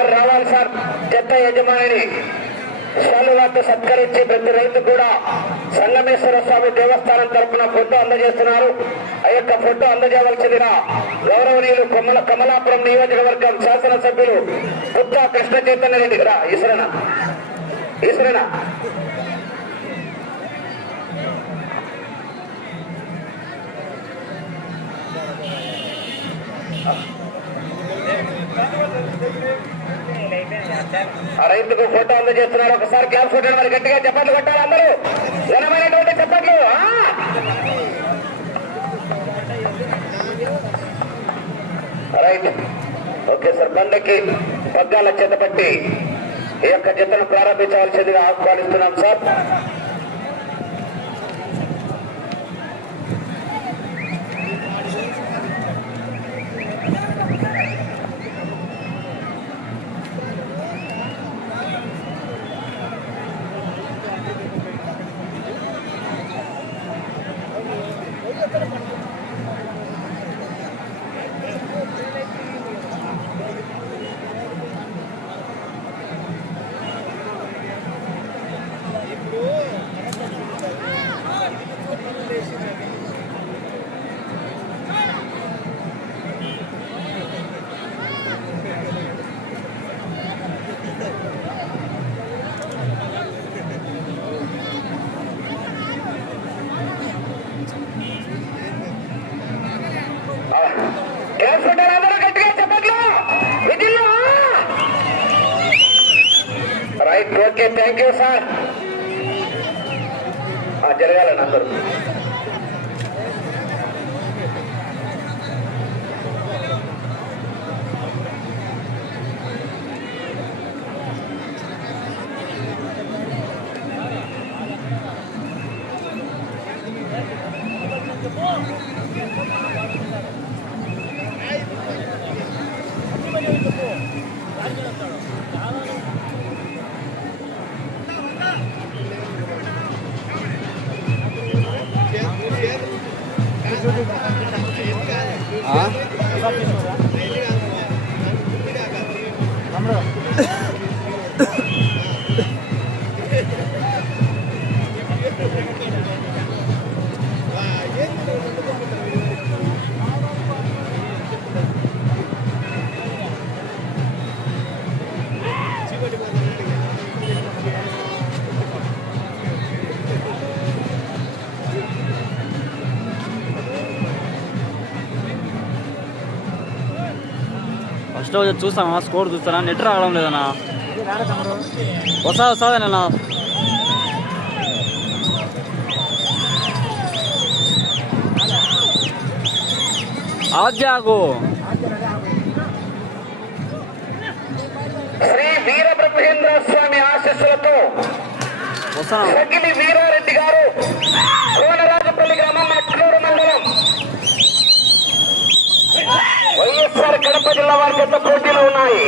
Sir రావాలి sir. చెత్త యజమానిని శాలువాతో సత్కరించి ప్రతి రైతు కూడా సంగమేశ్వర స్వామి దేవస్థానం తరపున ఫోటో అందజేస్తున్నారు. ఆ యొక్క ఫోటో అందజేయవలసిన గౌరవనీయులు కొమ్మల కమలాపురం నియోజకవర్గం శాసనసభ్యులు పుత్త కృష్ణ చైతన్య రెడ్డి రా ఈశ్వరణ ఈశ్వరణ రైతుకు ఫోటో అందజేస్తున్నారు ఒకసారి క్లాస్ కొట్టారు మరి గట్టిగా చప్పట్లు కొట్టాలి అందరూ. ఘనమైనటువంటి చప్పట్లు. రైట్. ఓకే సార్ బండకి పగ్గాల చేత పట్టి ఈ యొక్క జతను ప్రారంభించవలసిందిగా ఆహ్వానిస్తున్నాం సార్. ఫస్ట్ రోజు చూస్తానా? స్కోర్ చూస్తానా? నెట్ రావడం లేదన్నా? వస్తా వస్తాదన్నా ఆద్యాకు శ్రీ వీరబ్రహ్మేంద్ర స్వామి ఆశీస్సులతో సగిలి వీరారెడ్డి గారు కోనరాజపల్లి గ్రామం మట్లూరు మండలం వైఎస్ఆర్ కడప జిల్లా వారి జత పోటీలు ఉన్నాయి.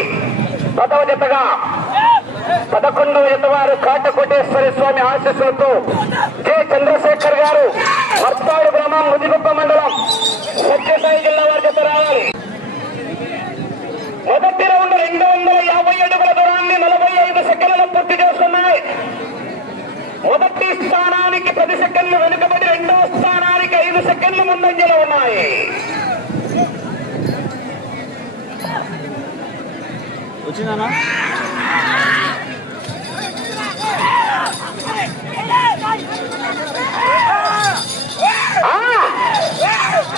పదవ జతగా పదకొండవ జత వారు కాటకోటేశ్వర స్వామి ఆశీస్సులతో కె చంద్రశేఖర్ గారు వర్తాడు గ్రామం ముదిగుప్ప మండలం సత్యసాయి జిల్లా వారి జత రావాలి. మొదటి రౌండ్ రెండు వందల యాభై అడుగుల దూరాన్ని నలభై ఐదు సెకండ్లు పూర్తి చేస్తున్నాయి. మొదటి స్థానానికి పది సెకండ్లు వెనుకబడి రెండవ స్థానానికి ఐదు సెకండ్లు ముందంజలో ఉన్నాయి. వచ్చిందన్నా ఆ!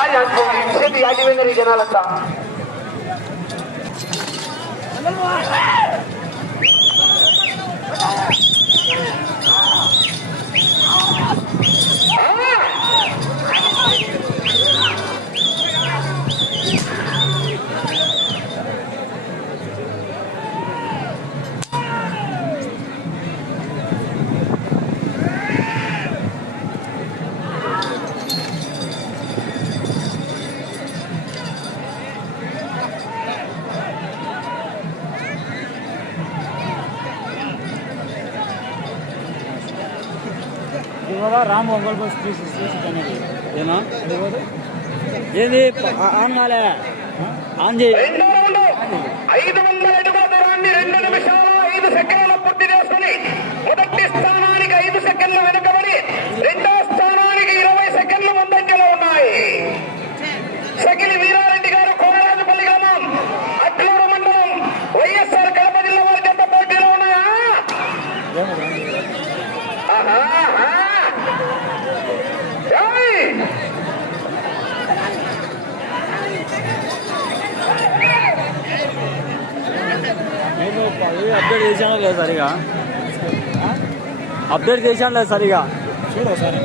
అది అనుకో, ఈ విషయం యాజమాన్యం ఈ జనాలంతా రామ్ ఒంగోలు బస్ ఏమా ఏది? ఏనా ఆన్ కాలే. ఆన్ చేశాను లేదు సరిగా. అప్డేట్ చేశాను లేదు సరిగా. చూడు ఒకసారి.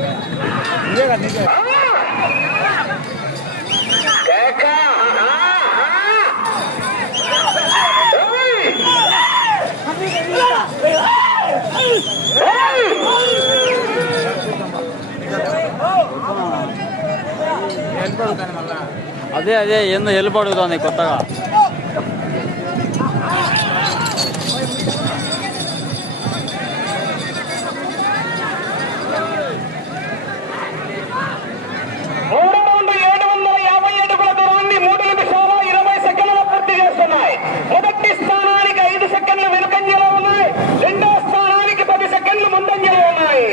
అదే అదే ఏందో హెల్ప్ అడుగుతుంది కొత్తగా మూడో రౌండ్ ఏడు వందల యాభై అడుగుల దూరాన్ని మూడు నిమిషాల ఇరవై సెకండ్లు పూర్తి చేస్తున్నాయి మొదటి స్థానానికి ఐదు సెకండ్లు వెనుకంజలో ఉన్నాయి రెండో స్థానానికి పది సెకండ్లు ముందంజలో ఉన్నాయి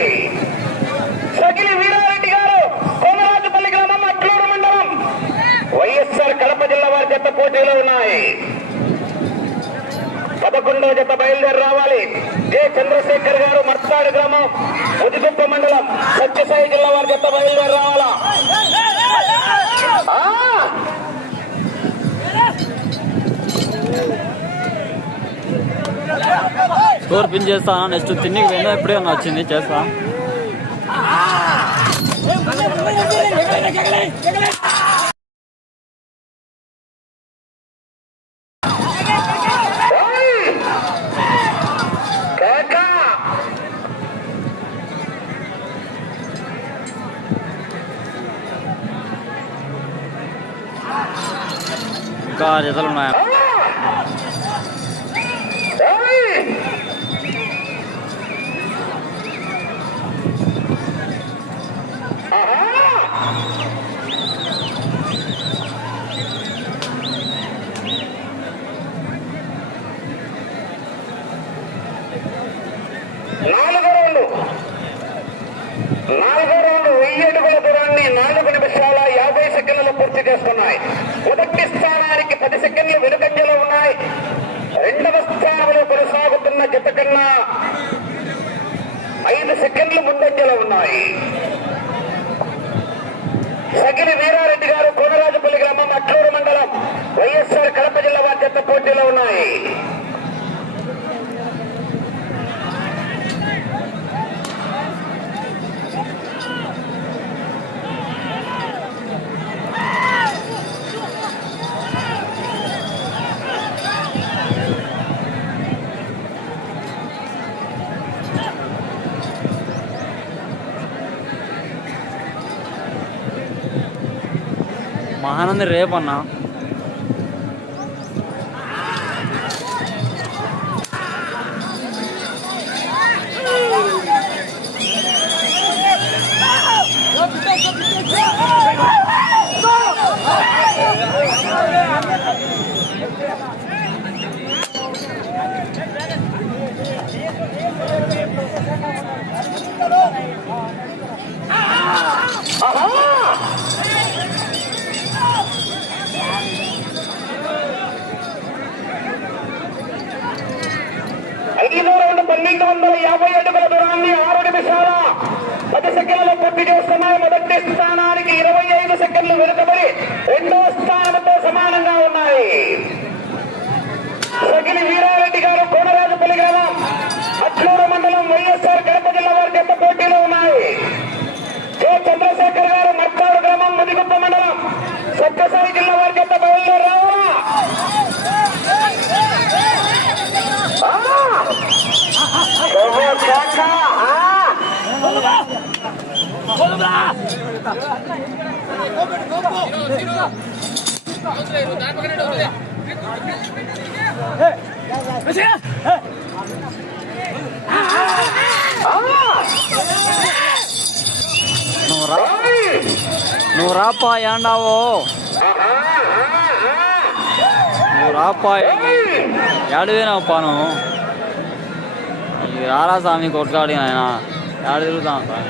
సగిలి వీరారెడ్డి గారు కోనరాజుపల్లి గ్రామం అట్లూరు మండలం వైఎస్ఆర్ కడప జిల్లా వారి జత పోటీలో ఉన్నాయి పదకొండవ జత బయలుదేరి రావాలి జె చంద్రశేఖర్ గారు మర్తాడు గ్రామం ముదిగుప్ప మండలం సత్యసాయి జిల్లా వారి జత బయలుదేరి రావాలా ఆ! చేస్తా నెక్స్ట్ తిన్నికి వెళ్ళా ఎప్పుడే వచ్చింది చేస్తా. ఇంకా జతలు ఉన్నాయా? చేస్తున్నాయి. మొదటి స్థానానికి పది సెకండ్లు వెనుకంజలో ఉన్నాయి. రెండవ స్థానంలో కొనసాగుతున్న జత కన్నా ఐదు సెకండ్లు ముందంజలో ఉన్నాయి. సగిరి వీరారెడ్డి గారు కోనరాజుపల్లి గ్రామం అట్లూరు మండలం వైఎస్ఆర్ కడప జిల్లా వారి జత పోటీలో ఉన్నాయి. మహానంది రేపన్నా ఐదో రౌండ్ తొమ్మిది వందల యాభై అడుగుల దూరాన్ని ఆరు నిమిషాల పది సెకండ్లు పూర్తి చేస్తున్నాయి మొదటి స్థానానికి ఇరవై ఐదు సెకండ్లు వెనుకబడి రెండో స్థానంతో సమానంగా ఉన్నాయి. సగిలి వీరారెడ్డి గారు కోనరాజుపల్లి గ్రామం అట్లూరు మండలం వైఎస్ఆర్ కడప జిల్లా వారి జత పోటీలో ఉన్నాయి. కె. చంద్రశేఖర్ గారు మర్కాడు గ్రామం ముదిగుప్ప మండలం సత్యసాయి జిల్లా ఓహో, కాక! ఆ! నువ్వు రా ఓయ్! నువ్వు రాపా ఏండావో ఆహా, ఆహా, నువ్వు రారా స్వామి కొట్లాడి ఆయన ఆడ తిరుగుతాం? స్వామి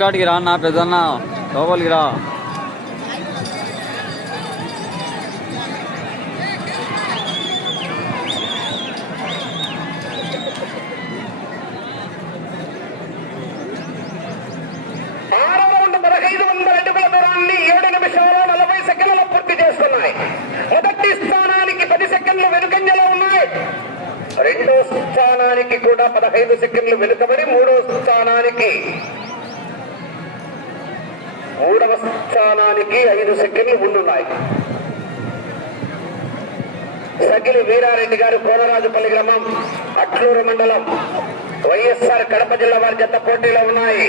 కాడికి రా నా పెద్దన్న? లోపలికి రా ఆరవ రౌండ్ పదహైదు వందల అడుగుల దూరాన్ని ఏడు నిమిషాలు నలభై సెకండ్లు పూర్తి చేస్తున్నాయి మొదటి స్థానానికి పది సెకండ్లు వెనుకంజలో ఉన్నాయి రెండో స్థానానికి కూడా పదహైదు సెకండ్లు వెనుకబడి మూడో స్థానానికి మూడవ స్థానానికి ఐదు సెకండ్లు ముందున్నాయి. సగిలి వీరారెడ్డి గారు కోనరాజుపల్లి గ్రామం అట్లూరు మండలం. వైఎస్ఆర్ కడప జిల్లా వారి జత పోటీలో ఉన్నాయి.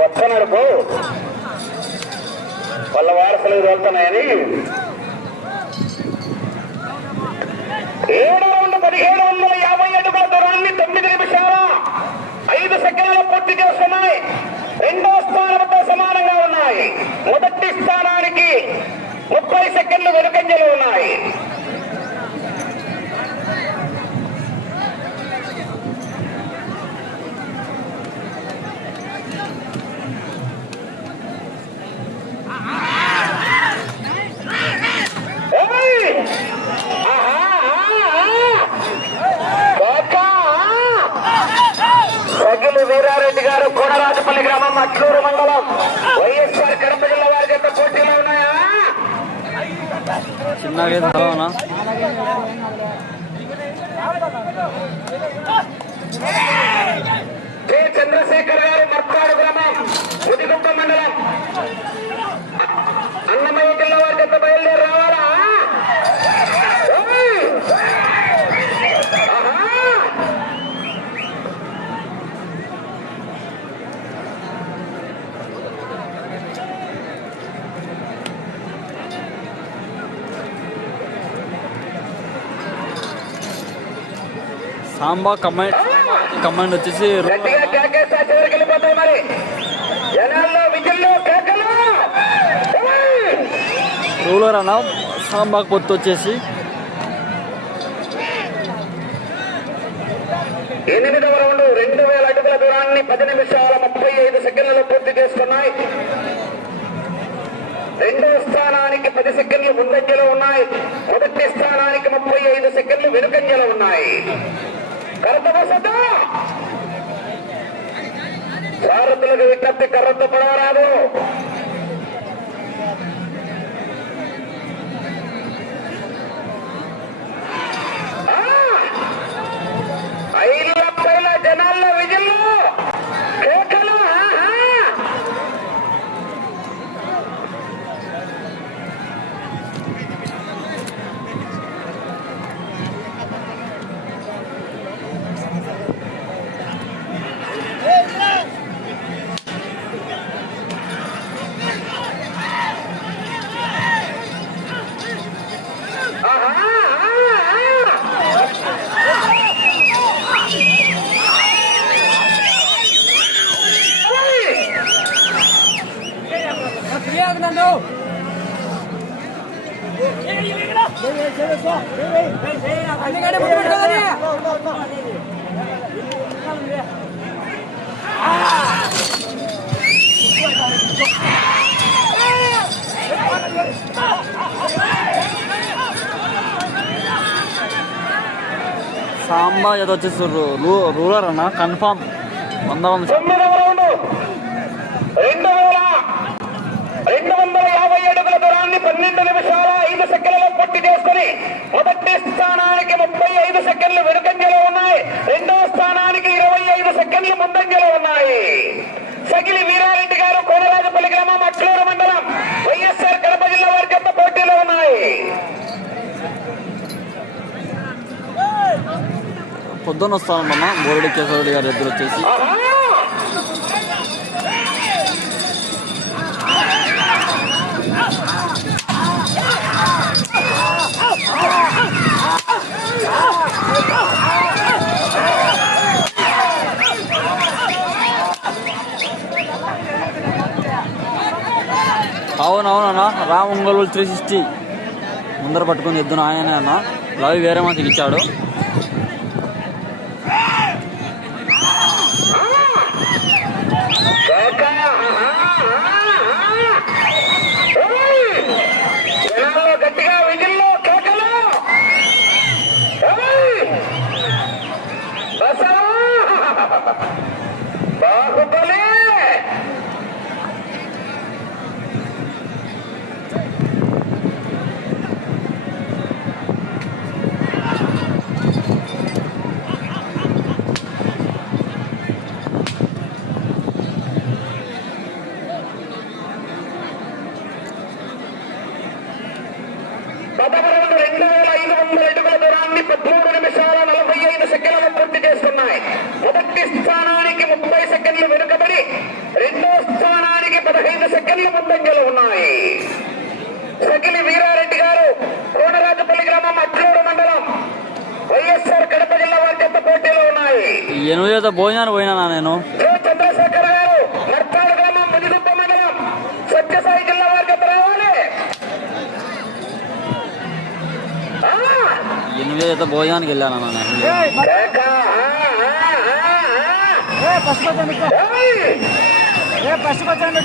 వస్తున్నాడు పో వాళ్ళ వారసులు వెళ్తున్నాయని ఏడు వందల పదిహేడు వందల యాభై అడుగుల దూరాన్ని తొమ్మిది నిమిషాల ఐదు సెకండ్లు పూర్తి చేస్తున్నాయి రెండో స్థానంతో సమానంగా ఉన్నాయి మొదటి స్థానానికి ముప్పై సెకండ్లు వెనుకంజలు ఉన్నాయి. సగిలి వీరారెడ్డి గారు కోనరాజపల్లి గ్రామం అట్లూరు మండలం. వైఎస్ఆర్ కడప జిల్లా వారి చేత పోటీలో ఉన్నాయా? కె చంద్రశేఖర్ గారు మర్పాడు గ్రామం ఉదిగుంట మండలం. అన్నమయ్య జిల్లా వారి చేత బయలుదేరి రావాలా సాంబా కమాండ్ కమాండ్ వచ్చేసి! రూలర్ అన్న సాంబాకు పొత్తు వచ్చేసి. ఎనిమిదవ రౌండ్ రెండు వేల అడుగుల దూరాన్ని పది నిమిషాల ముప్పై ఐదు సెకండ్లలో పూర్తి చేసుకున్నాయి రెండో స్థానానికి పది సెకండ్లు ముందంజలో ఉన్నాయి. మొదటి స్థానానికి ముప్పై ఐదు సెకండ్లు వెనుకంజలో ఉన్నాయి. కర్రత వసత సారథులకు విజ్ఞప్తి కర్రతో పడవరాదు ఐదు లక్షల జనాల్లో విజిల్లు సాంబా జత వచ్చేసి రూ- రూ- రూలర్ అన్న కన్ఫామ్. వంద వంద రెండు. వేల రెండు వందల యాభై అడుగుల దూరాన్ని పన్నెండు నిమిషాల ఐదు సెకండ్లలో పూర్తి చేసుకుని మొదటి స్థానానికి ముప్పై ఐదు సెకండ్లు రెండవ స్థానానికి ఇరవై ఐదు సెకండ్లు ముందంజలో ఉన్నాయి. సగిలి వీరారెడ్డి గారు కోనరాజపల్లి గ్రామం అట్లూరు మండలం. వైఎస్ఆర్ కడప జిల్లా వారి చెత్త పోటీలో ఉన్నాయి. పొద్దున్న వస్తాను మొన్న బోరెడ్డి కేశవరెడ్డి గారి దగ్గర వచ్చేసి. అవునవునన్నా రామ్ ఒంగోలు త్రీ సిక్స్టీ ముందర పట్టుకొని ఎద్దున ఆయనే అన్న. లవి వేరే మంచికి ఇచ్చాడు కేక! ఆహా! ఆహా! ఓయ్! జనాల్లో గట్టిగా విజిల్లో కేకలు ఓయ్! బసవా! బాహుబలి పదమూడు రెండు వేల ఐదు వందల అడుగుల దూరాన్ని పదమూడు నిమిషాల నలభై ఐదు సెకండ్లు పూర్తి చేస్తున్నాయి మొదటి స్థానానికి ముప్పై సెకండ్లు వెనుకబడి రెండో స్థానానికి పదహైదు సెకండ్లు ముందంజలో ఉన్నాయి సకిలి వీరారెడ్డి గారు కోనరాజపల్లి గ్రామం అట్లూరు మండలం వైఎస్ఆర్ కడప జిల్లా వారి చెత్త పోటీలో ఉన్నాయి ఎనిమిది అయితే భోజనానికి పోయినా నేను జో చంద్రశేఖర్ గారు మర్తాడు గ్రామం ముదిగుప్ప మండలం సత్యసాయి జిల్లా వారి చెత్త రావాలి ఆ! ఎనిమిది అయితే భోజనానికి వెళ్ళాను అన్న నేను కేక! ఆ, ఆ, ఆ, ఆ! ఏ పసుపచ్చండి ఏయ్! ఏ పసుపచ్చండి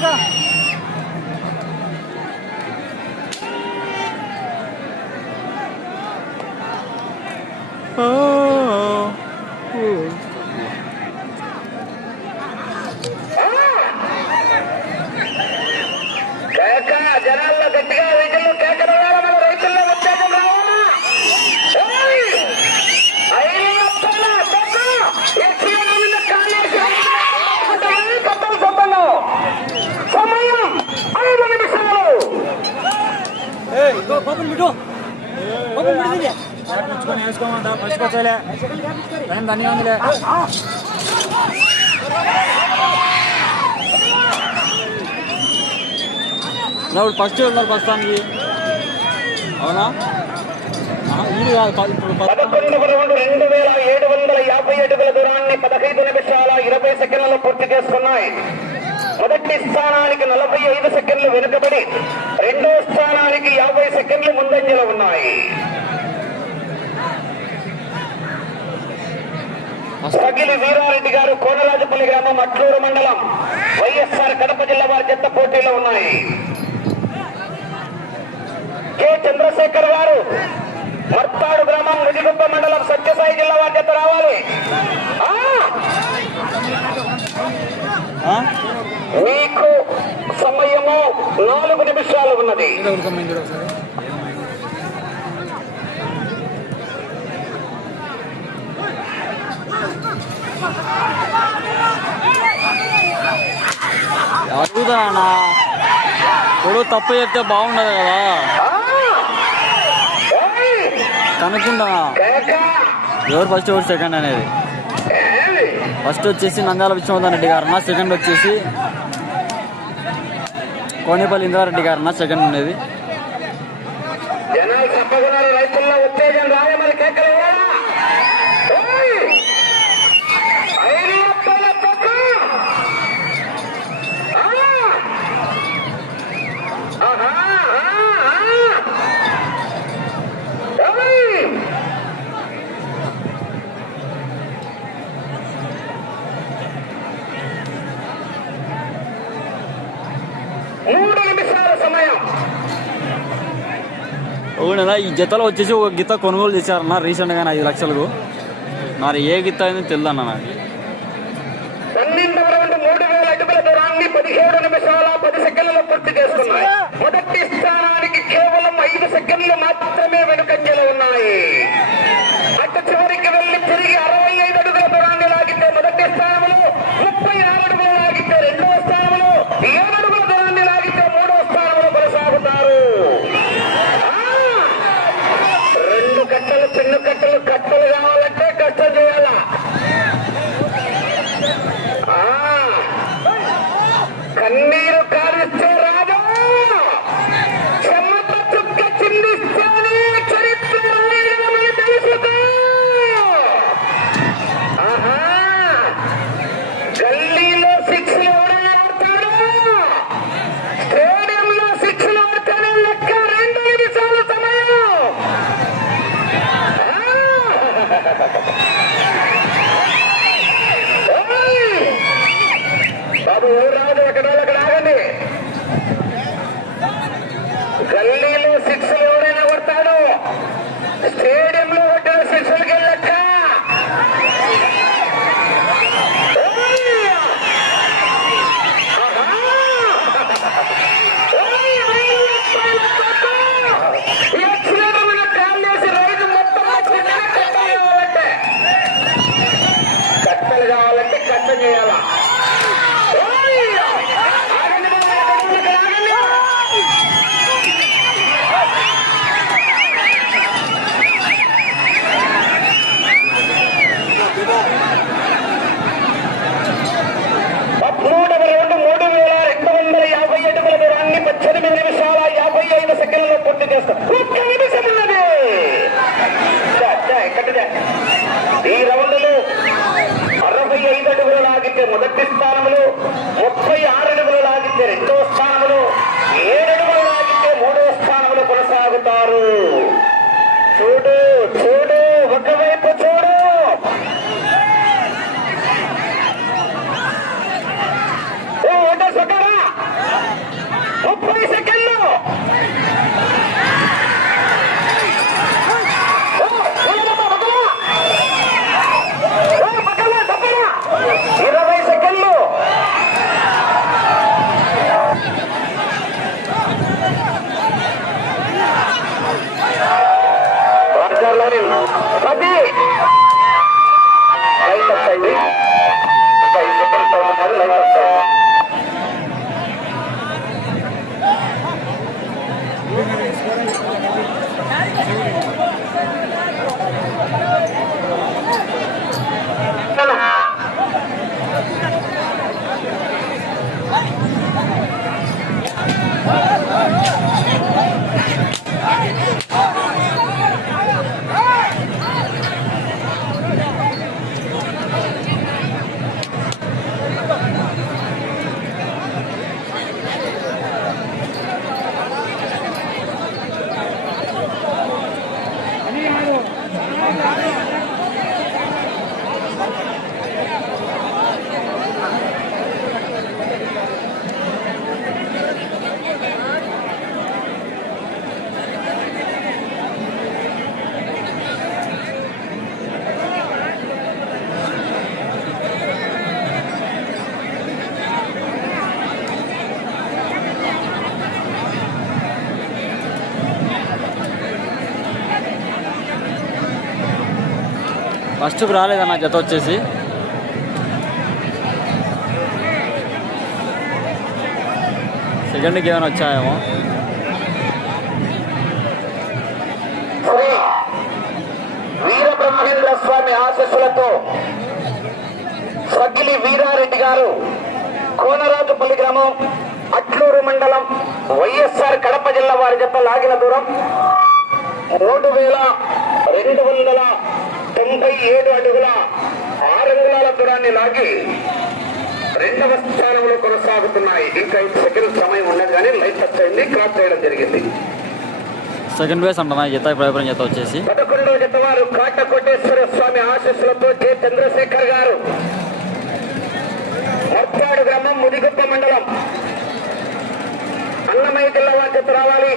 కేక! జనాల్లో గట్టిగా వీటిల్లో కేకలు వేయాలి, మన రైతుల్లో ఉత్తేజం రావాలా? ఏయ్! అయ్యప్పల కేక! ఈ చీమ మీద కాలేసి అడ్డమని కట్టలు చెప్పను. సమయం ఐదు నిమిషాలు పట్టుకొని వేసుకోమంట పసుపచ్చలే టైం ధన్యం ఉందిలే ఇప్పుడు ఫస్ట్ ఉన్నారు ప్రస్తుతానికి. అవునా? ఇది కాదు ఇప్పుడు రెండు వేల ఏడు వందల యాభై అడుగుల దూరాన్ని పదహైదు నిమిషాల ఇరవై సెకండ్లలో పూర్తి చేస్తున్నాయి. మొదటి స్థానానికి నలభై ఐదు సెకండ్లు వెనుకబడి రెండో స్థానానికి యాభై సెకండ్లు ముందంజలో ఉన్నాయి. సగిలి వీరారెడ్డి గారు కోనరాజపల్లి గ్రామం అట్లూరు మండలం వైఎస్ఆర్ కడప జిల్లా వారి చెత్త పోటీలో ఉన్నాయి. కె. చంద్రశేఖర్ గారు మర్తాడు గ్రామం ముదిగుప్ప మండలం సత్యసాయి జిల్లా వారి చెత్త రావాలి? మీకు సమయము నాలుగు నిమిషాలు ఉన్నది. అడుగుతానా? ఇప్పుడు తప్పు చెప్తే బాగుండదు కదా. ఆ! కనుక్కుంటా ఎవరు ఫస్ట్ ఎవరు సెకండ్ అనేది? ఫస్ట్ వచ్చేసి నంద్యాల విశ్వనాథన్ రెడ్డి గారు సెకండ్ వచ్చేసి కోనేపల్లి ఇంద్రారెడ్డి గారు సెకండ్ ఉండేది జతలో వచ్చేసి ఒక గీత కొనుగోలు చేశారన్న రీసెంట్గానే ఐదు లక్షలకు. మరి ఏ గీత అయింది తెలియదన్న నాకు. మూడు వేల పదిహేడు నిమిషాల పది సెకండ్లలో పూర్తి చేసుకున్నాయి. మొదటి స్థానానికి కేవలం ఐదు సెకండ్లు మాత్రమే వెనుకంజలు ఉన్నాయి. అటు చివరికి వెళ్ళి తిరిగి ఫస్ట్ రాలేదన్న జత వచ్చేసి. సెకండ్కి ఏమైనా వచ్చాయేమో. శ్రీ వీరబ్రహ్మేంద్ర స్వామి ఆశస్సులతో సగ్గిలి వీరారెడ్డి గారు కోనరాజుపల్లి గ్రామం అట్లూరు మండలం వైఎస్ఆర్ కడప జిల్లా వారి జత లాగిన దూరం. మూడు వేల రెండు వందల తొంభై ఏడు అడుగుల ఆరు అంగుళాల దూరాన్ని లాగి రెండవ స్థానంలో కొనసాగుతున్నాయి. ఇంకా ఐదు సెకండ్ సమయం ఉండగానే లైట్ టచ్ అయింది క్రాస్ చేయడం జరిగింది. సెకండ్ ప్లేస్ అంటున్నా జత ఇప్పుడు జత వచ్చేసి. పదకొండవ జతవారు కాట కోటేశ్వర స్వామి ఆశీస్సులతో జె చంద్రశేఖర్ గారు. మర్పాడు గ్రామం ముదిగుప్ప మండలం. అన్నమయ్య జిల్లా వారి జత రావాలి.